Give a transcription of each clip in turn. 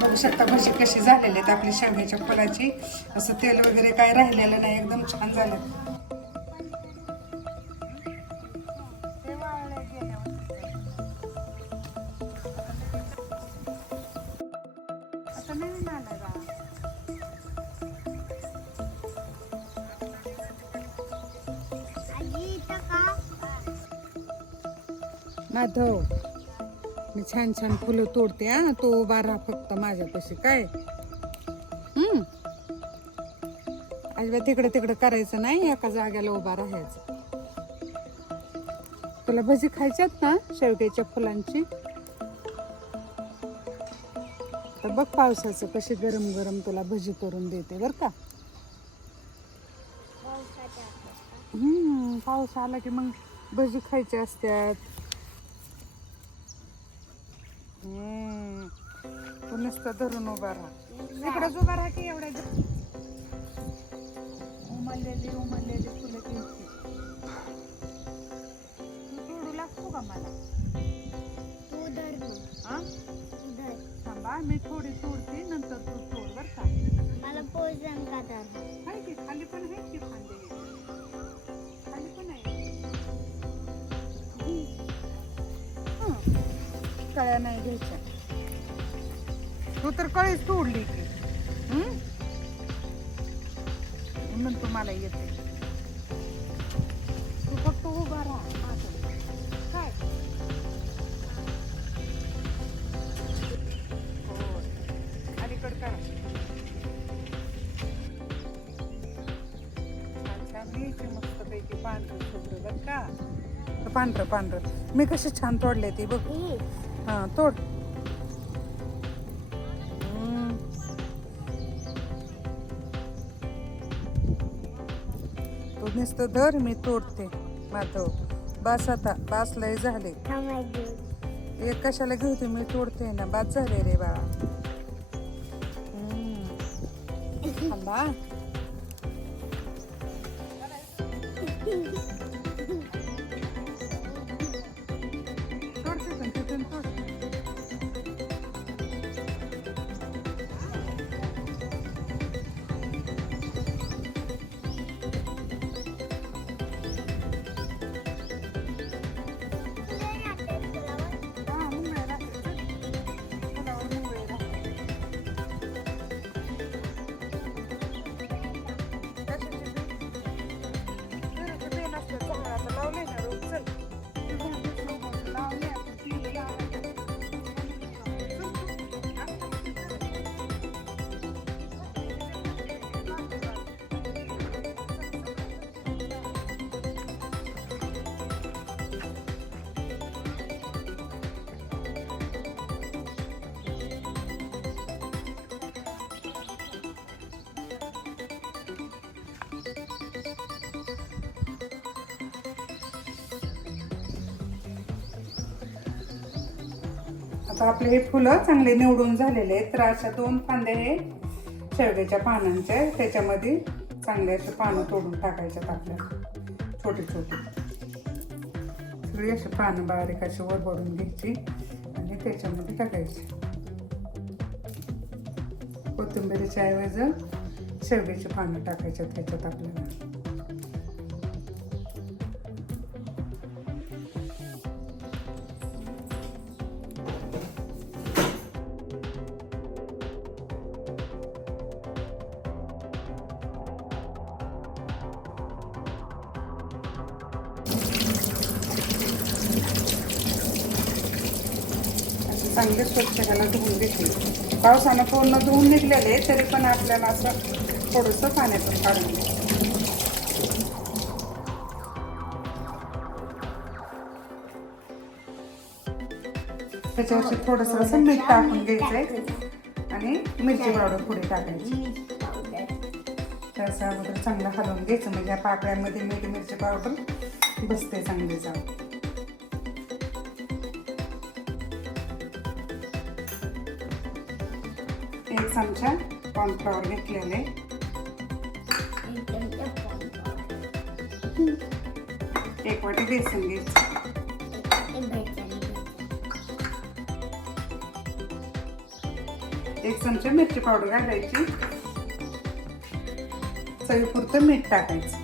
बघू शकता भजी कशी झालेली आहेत आपली शेवग्याच्या फुलाची? असं तेल वगैरे काही राहिलेलं नाही एकदम छान झालं. माधव. मी छान छान फुलं तोडते हा. तो राहा फक्त माझ्यापाशी. काय? हम्म. अजिबात तिकडे तिकडे करायचं नाही एका जाग्याला उभा राहायचं. तुला भजी खायच्यात ना शेवग्याच्या फुलांची? तर बघ पावसाचं कशी गरम गरम तुला भजी करून देते बर का? हम्म पाऊस आला की मग भजी खायची असतात तू नुसतं धरून उभा राहा. इकडंच उभा राहा की एवढ्या उमललेली उमललेली फुलं घ्यायची तू तोडू लागतो का मला? हा थांबा मी थोडी तोडते नंतर तू तोड बर का. मला पोजन का तर आहे की खाली पण आहे की फांदे खाली पण आहे. हं. कळ्या नाही घ्यायच्या. तू तर कळीच तोडली की. हं? म्हणून तुम्हाला येते. तू फक्त उभा राहा. काय? हो. अलीकड करा. घ्यायची मस्तपैकी पांढरं खोबरं बरं का? पांढरं पांढरं. मी कशी छान तोडले ती बघ. हा तोड. नुसतं धर मी तोडते. माधव बास आता बास लय झाले. एक कशाला घेऊ ते मी तोडते ना बाद झाले रे बाळा. थांबा. आता आपले हे फुलं चांगले निवडून झालेले आहेत. तर अशा दोन फांदे हे शेवग्याच्या पानांचे त्याच्यामध्ये चांगले असे पानं तोडून टाकायच्यात आपल्याला. छोटे छोटे. सगळी अशी पानं बारीक अशी भरून घ्यायची आणि त्याच्यामध्ये टाकायची. कोथिंबीरीच्या ऐवजी शेवग्याची पानं टाकायच्यात त्याच्यात आपल्याला. चांगले स्वच्छ ह्याला धुवून घेतले. पावसानं पूर्ण धुवून निघलेले तरी पण आपल्याला असं थोडंसं पाण्यातून काढून घ्यायचं त्याच्यावरती थोडंसं असं मीठ टाकून घ्यायचंय आणि मिरची पावडर पुढे टाकायची. त्याचं अगोदर चांगलं हलवून घ्यायचं म्हणजे या पाकळ्यांमध्ये मीठ मिरची पावडर बसते चांगली जाऊ चमचा कॉर्नफ्लॉवर आहे एक वाटी बेसन घ्यायचं. एक चमचा मिरची पावडर घालायची. चवीपुरतं मीठ टाकायचं.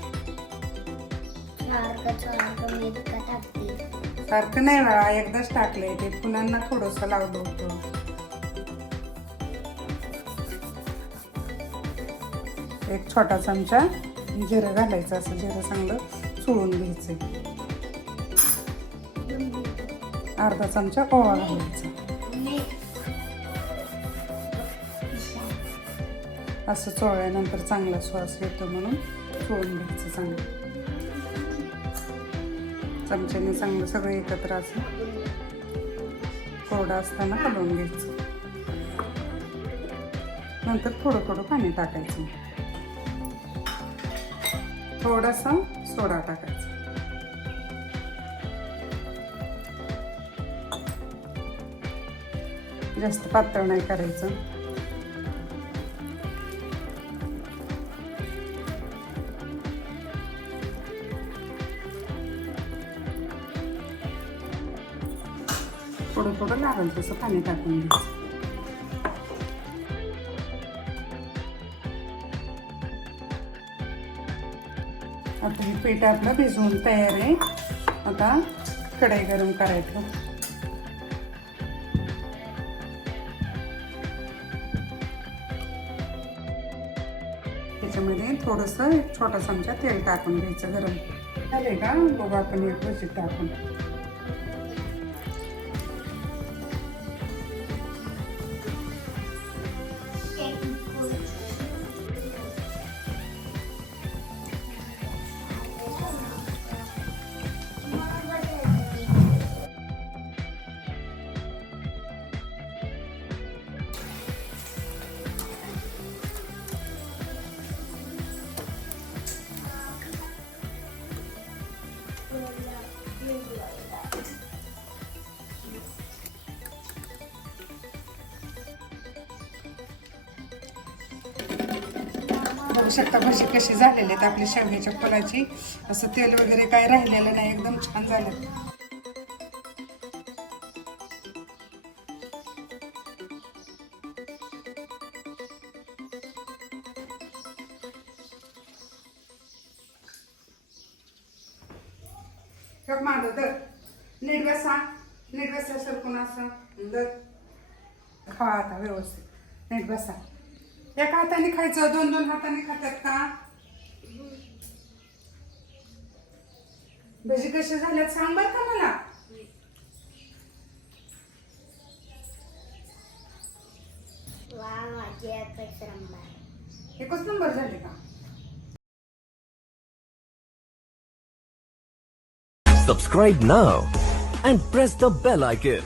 सारखं नाही बाळा एकदाच टाकलंय ते. फुलांना थोडंसं लावलं होतं. एक छोटा चमचा जिरं घालायचं असं जिरं चांगलं चुळून घ्यायचं. अर्धा चमचा ओवा घालायचा. असं चोळल्यानंतर चांगला श्वास येतो म्हणून चोळून घ्यायचं चांगलं. चमच्याने चांगलं सगळं एकत्र असं कोरडा असताना हलवून घ्यायचं. नंतर थोडं थोडं पाणी टाकायचं. थोडासा सोडा टाकायचा. जास्त पातळ नाही करायचं. थोडं थोडं लागेल तसं पाणी टाकून घ्यायचं. आता हे पीठ आपलं भिजवून तयार आहे. आता कढई गरम करायचं. त्याच्यामध्ये थोडंसं एक छोटा चमचा तेल टाकून घ्यायचं गरम. झाले का? बघा आपण एक भजी टाकून बघू शकता. भजी कशी झालेली आहेत आपल्या शेवग्याच्या फुलाची. असं तेल वगैरे काही राहिलेलं नाही. एकदम छान झालं ठेव माझं दर. नीट बसा. नीट बसा सरकून असं. दर. खा आता व्यवस्थित. नीट बसा. एका हाताने खायचं दोन दोन हाताने खातात का? भजी कसे झाल्यात सांग बर का मला. एकच नंबर झाले का? Subscribe now and press the bell icon.